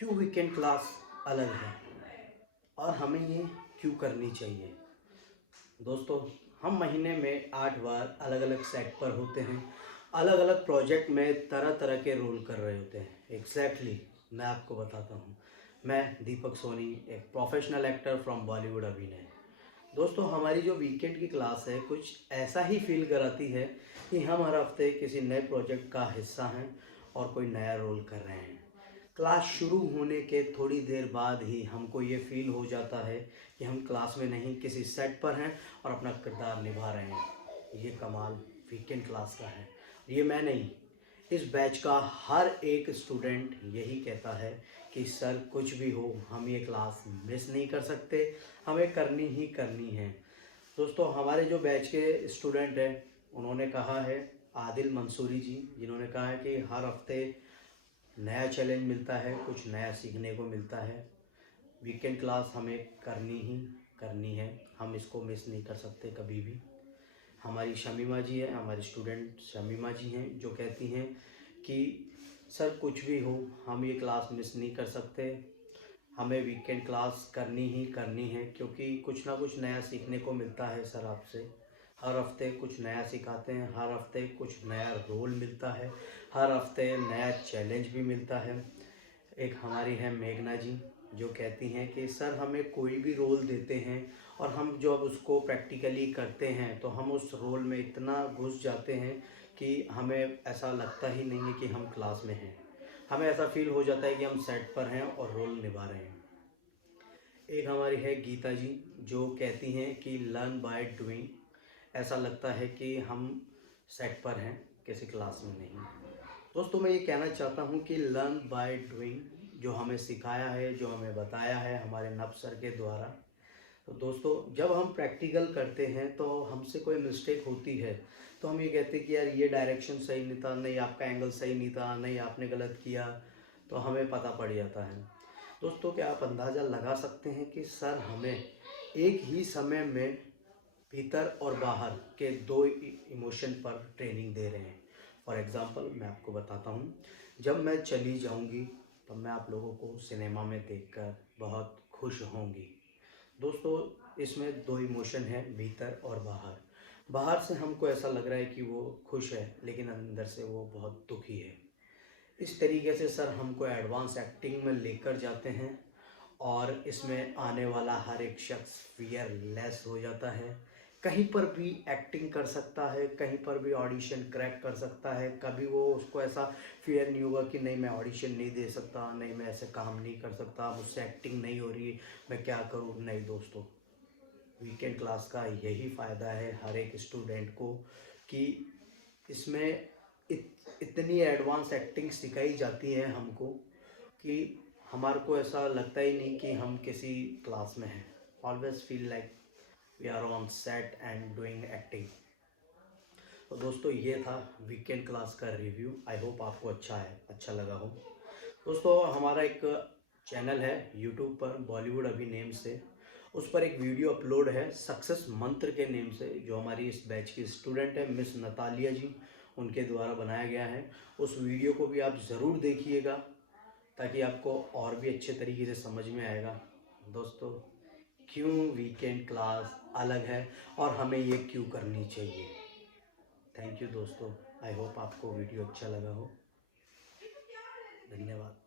क्यों weekend class अलग है और हमें ये क्यों करनी चाहिए। दोस्तों, हम महीने में 8 बार अलग अलग सेट पर होते हैं, अलग अलग प्रोजेक्ट में तरह तरह के रोल कर रहे होते हैं। एग्जैक्टली मैं आपको बताता हूँ। मैं दीपक सोनी, एक प्रोफेशनल एक्टर फ्रॉम बॉलीवुड अभिनय। दोस्तों, हमारी जो वीकेंड की क्लास है कुछ ऐसा ही फील कराती है कि हम हर हफ्ते किसी नए प्रोजेक्ट का हिस्सा हैं और कोई नया रोल कर रहे हैं। क्लास शुरू होने के थोड़ी देर बाद ही हमको ये फील हो जाता है कि हम क्लास में नहीं, किसी सेट पर हैं और अपना किरदार निभा रहे हैं। ये कमाल वीकेंड क्लास का है। ये मैं नहीं, इस बैच का हर एक स्टूडेंट यही कहता है कि सर कुछ भी हो, हम ये क्लास मिस नहीं कर सकते, हमें करनी ही करनी है। दोस्तों, हमारे जो बैच के स्टूडेंट हैं उन्होंने कहा है, आदिल मंसूरी जी, जिन्होंने कहा है कि हर हफ्ते नया चैलेंज मिलता है, कुछ नया सीखने को मिलता है। वीकेंड क्लास हमें करनी ही करनी है, हम इसको मिस नहीं कर सकते कभी भी। हमारी शमीमा जी है, हमारी स्टूडेंट शमीमा जी हैं, जो कहती हैं कि सर कुछ भी हो, हम ये क्लास मिस नहीं कर सकते, हमें वीकेंड क्लास करनी ही करनी है, क्योंकि कुछ ना कुछ नया सीखने को मिलता है सर आपसे। हर हफ्ते कुछ नया सिखाते हैं, हर हफ्ते कुछ नया रोल मिलता है, हर हफ्ते नया चैलेंज भी मिलता है। एक हमारी है मेघना जी, जो कहती हैं कि सर हमें कोई भी रोल देते हैं और हम जब उसको प्रैक्टिकली करते हैं तो हम उस रोल में इतना घुस जाते हैं कि हमें ऐसा लगता ही नहीं है कि हम क्लास में हैं। हमें ऐसा फील हो जाता है कि हम सेट पर हैं और रोल निभा रहे हैं। एक हमारी है गीता जी, जो कहती हैं कि लर्न बाय डूइंग। ऐसा लगता है कि हम सेट पर हैं, किसी क्लास में नहीं। दोस्तों, मैं ये कहना चाहता हूँ कि लर्न बाय डूइंग जो हमें सिखाया है, जो हमें बताया है हमारे नब सर के द्वारा। तो दोस्तों, जब हम प्रैक्टिकल करते हैं तो हमसे कोई मिस्टेक होती है तो हम ये कहते हैं कि यार ये डायरेक्शन सही नहीं था, नहीं आपका एंगल सही नहीं था, नहीं आपने गलत किया, तो हमें पता पड़ जाता है। दोस्तों, क्या आप अंदाज़ा लगा सकते हैं कि सर हमें एक ही समय में भीतर और बाहर के दो इमोशन पर ट्रेनिंग दे रहे हैं। फॉर एग्ज़ाम्पल मैं आपको बताता हूँ, जब मैं चली जाऊँगी तब मैं आप लोगों को सिनेमा में देखकर बहुत खुश होंगी। दोस्तों, इसमें दो इमोशन है, भीतर और बाहर। बाहर से हमको ऐसा लग रहा है कि वो खुश है, लेकिन अंदर से वो बहुत दुखी है। इस तरीके से सर हमको एडवांस एक्टिंग में लेकर जाते हैं और इसमें आने वाला हर एक शख्स फियरलेस हो जाता है। कहीं पर भी एक्टिंग कर सकता है, कहीं पर भी ऑडिशन क्रैक कर सकता है। कभी वो उसको ऐसा फियर नहीं होगा कि नहीं मैं ऑडिशन नहीं दे सकता, नहीं मैं ऐसे काम नहीं कर सकता, मुझसे एक्टिंग नहीं हो रही, मैं क्या करूँ। नहीं दोस्तों, वीकेंड क्लास का यही फ़ायदा है हर एक स्टूडेंट को कि इसमें इतनी एडवांस एक्टिंग सिखाई जाती है हमको कि हमारे को ऐसा लगता ही नहीं कि हम किसी क्लास में हैं। Always feel like we are on set and doing acting. तो दोस्तों, ये था वीकेंड क्लास का रिव्यू। आई होप आपको अच्छा लगा हो। दोस्तों, हमारा एक चैनल है यूट्यूब पर, बॉलीवुड अभी नेम से। उस पर एक वीडियो अपलोड है सक्सेस मंत्र के नेम से, जो हमारी इस बैच की स्टूडेंट है मिस नतालिया जी, उनके द्वारा बनाया गया है। उस वीडियो को भी आप ज़रूर देखिएगा ताकि आपको और भी अच्छे तरीके से समझ में आएगा। दोस्तों, क्यों वीकेंड क्लास अलग है और हमें ये क्यों करनी चाहिए। थैंक यू दोस्तों, आई होप आपको वीडियो अच्छा लगा हो। धन्यवाद।